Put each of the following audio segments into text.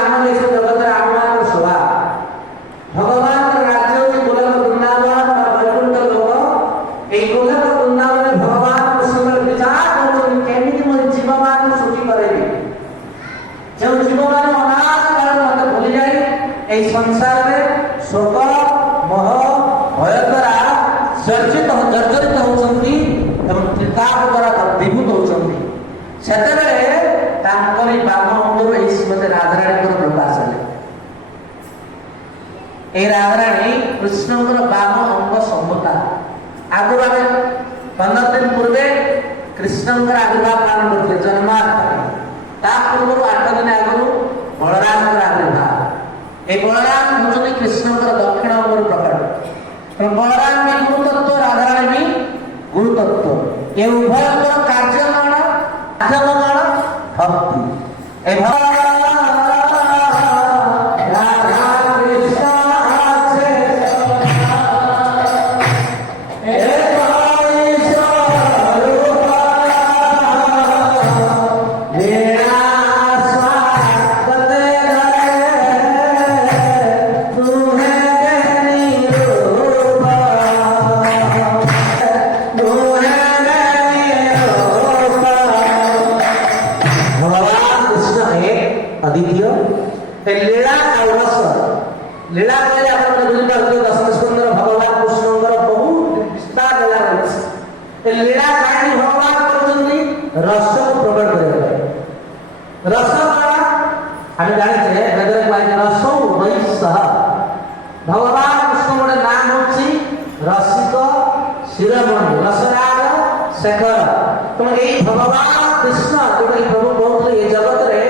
ଆମ ଦେଶ ଜଗତରେ ଆମମାନଙ୍କର ସ୍ୱଭାବ। ଭଗବାନଙ୍କର ରାଜ୍ୟ ହେଉଛି ଗୋଲକ ବୃନ୍ଦାବନ ବା ବୈକୁଣ୍ଠ ଲୋକ। এই ଗୋଲକ ବୃନ୍ଦାବନରେ ଭଗବାନ କୃଷ୍ଣଙ୍କର ବିଚାର କରୁଛନ୍ତି କେମିତି ମୋ ଜୀବମାନଙ୍କୁ ସୁଖୀ କରାଇବି। ଯେଉଁ ଜୀବମାନେ ଅନାଥ କାଳରୁ ମୋତେ ଭୁଲିଯାଇ এই ସଂସାରରେ ଶୋକ ମୋହ ଭୟ ଦ୍ୱାରା ଜର୍ଜରିତ ହେଉଛନ୍ତି ଏବଂ ତ୍ରିତାପ ଦ୍ୱାରା ବିଭୂତ ହେଉଛନ୍ତି, ସେତେବେଳେ ତାଙ୍କରି ବାମ ଅଙ୍ଗରୁ ଏହି ଶ୍ରୀମତୀ ରାଧାରାଣୀଙ୍କର ପ୍ରକାଶ ହେଲେ। এই ରାଧାରାଣୀ କୃଷ୍ଣଙ୍କର ବାମ ଅଙ୍ଗ ସମ୍ଭୂତା। ଆଗରୁ ଆମେ 15 ଦିନ ପୂର୍ବେ କୃଷ୍ଣଙ୍କର ଆବିର୍ଭାବ ପାଳନ କରୁଥିଲେ ଜନ୍ମାଷ୍ଟମୀ। ତା ପୂର୍ବରୁ 8 ଦିନ ଆଗରୁ ବଳରାମଙ୍କର ଆବିର୍ଭାବ। এই বলরাম হচ্ছেন কৃষ্ণଙ୍କର দক্ষিণ অঙ্গରୁ ପ୍ରକଟ। বলরাম ବି ଗୁରୁତତ୍ତ୍ୱ, ରାଧାରାଣୀ ବି ଗୁରୁତତ୍ତ୍ୱ। ଏ ଉଭୟଙ୍କର କାର୍ଯ୍ୟ କଣ? ମାଧ୍ୟମ କଣ? ଭକ୍ତି। ଏ লীলা অবসর। লীলা କହିଲେ ଆପଣ ବୁଝିପାରୁଥିବେ ଦଶ ସ୍କନ୍ଧର ଭଗବାନ କୃଷ୍ଣଙ୍କର ବହୁ ବିସ୍ତାର ଲୀଳା ରହିଛି। ଏ ଲୀଳା କାହିଁକି ଭଗବାନ କରୁଛନ୍ତି? ରସକୁ ପ୍ରକଟ କରିବା ପାଇଁ। ରସ କଣ? ଆମେ ଜାଣିଛେ ବେଦରେ କୁହାଯାଇଛି ରସ ବୈସହ। ଭଗବାନ କୃଷ୍ଣ ଗୋଟେ ନାମ ହେଉଛି ରସିକ ଶିରୋମଣି, ରସରାଜ ଶେଖର। ତେଣୁ ଏଇ ଭଗବାନ କୃଷ୍ଣ ଯୋଉଟାକି ପ୍ରଭୁ କହୁଥିଲେ ଏ ଜଗତରେ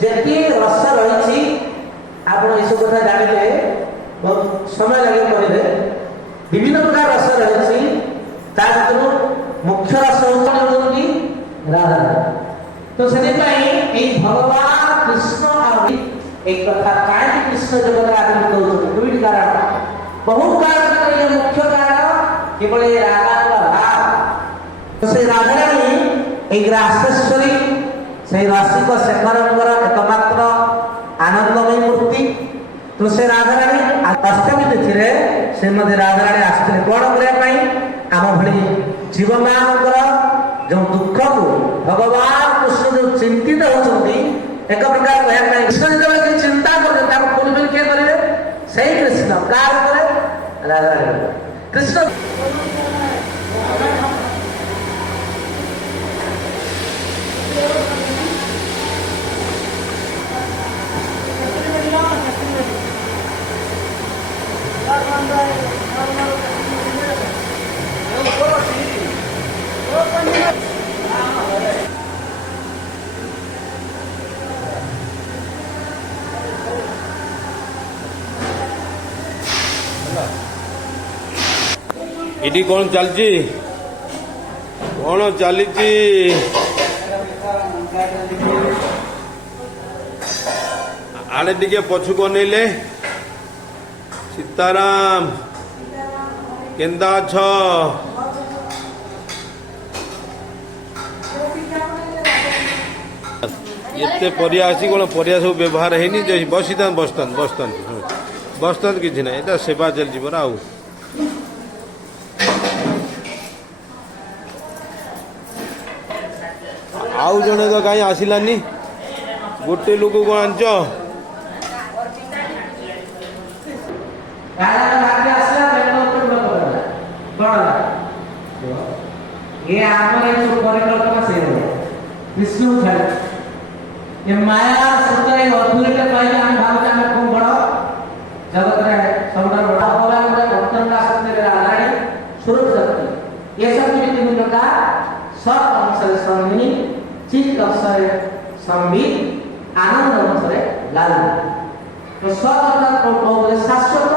ଯେତିକି ରସ ରହିଛି, ଆପଣ ଏସବୁ କଥା ଜାଣିଲେ ବହୁତ ସମୟ ଲାଗେ କହିଲେ। ବିଭିନ୍ନ ପ୍ରକାର ରସ ରହିଛି, ତା ଭିତରୁ ମୁଖ୍ୟ ରସ ହେଉଛନ୍ତି ରାଧାରାଣୀ। ତ ସେଥିପାଇଁ ଏଇ ଭଗବାନ କୃଷ୍ଣ এই କଥା କାହିଁକି କୃଷ୍ଣ ଜଗତରେ ଆବିର୍ଭୂତ ହେଉଛନ୍ତି? ଦୁଇଟି କାରଣ, ବହୁ କାରଣ। ଏ ମୁଖ୍ୟ କାରଣ କେବଳ ଏ ରାଧାଙ୍କ ଭାବ। ସେ ରାଧାରାଣୀ এই ରାସେଶ୍ୱରୀ, সেই ରସିକ ଶେଖରଙ୍କର ଏକମାତ୍ର ଆନନ୍ଦମୟୀ ମୂର୍ତ୍ତି। ତ ସେ ରାଧାରାଣୀ ଅଷ୍ଟମୀ ତିଥିରେ ଶ୍ରୀମତୀ ରାଧାରାଣୀ ଆସିଥିଲେ କଣ କରିବା ପାଇଁ? ଆମ ଭଳି ଜୀବମାନଙ୍କର ଯେଉଁ ଦୁଃଖକୁ ଭଗବାନ କୃଷ୍ଣ ଯେଉଁ ଚିନ୍ତିତ ହେଉଛନ୍ତି, ଏକ ପ୍ରକାର କହିବା ପାଇଁ କୃଷ୍ଣ ଯେତେବେଳେ କିଛି ଚିନ୍ତା କରୁଛନ୍ତି ତାକୁ ଫୁଲଫିଲ୍ କିଏ କରିବେ? ସେଇ କୃଷ୍ଣ। କାହାର ଉପରେ? ରାଧାରାଣୀ। କୃଷ୍ଣ ଏଠି କଣ ଚାଲିଛି? କଣ ଚାଲିଛି? ଆଡେ ଟିକେ ପଛକୁ ଅନେଇଲେ। ସୀତାରାମ କେନ୍ତା ଅଛ? ଏତେ ପରିବା ଆସି କଣ ପରିବା ସବୁ ବ୍ୟବହାର ହେଇନି? ବସିଥାନ୍ତ ବସିଥାନ୍ତ ବସିଥାନ୍ତ ବସିଥାନ୍ତ, କିଛି ନାହିଁ, ଏଇଟା ସେବା ଚାଲିଛି ପରା। ଆଉ ଜଣେ ତ କାହିଁ ଆସିଲାନି? ଗୋଟେ ଲୋକକୁ ଆଣିଛ? ମାୟା ସତରେ ଅଧୁରିଟା ପାଇଲେ ଆମେ ଭାବୁଛେ ଆମେ ଖୁବ୍ ବଡ଼ ଜଗତରେ ସବୁଠାରୁ ବଡ଼ ଭଗବାନ ବର୍ତ୍ତମାନ ଆସନ୍ତି ରାଧାରାଣୀ ସ୍ୱରୂପ ଶକ୍ତି। ଏ ଶକ୍ତି ବି ତିନି ପ୍ରକାର, ସତ୍ ଅଂଶରେ ସମ୍ମି, ଚିତ୍ ଅଂଶରେ ସମ୍ବିତ, ଆନନ୍ଦ ଅଂଶରେ ଲାଲ। ତ ସତ୍ ଅର୍ଥାତ୍ କହୁଥିଲେ ଶାଶ୍ୱତ,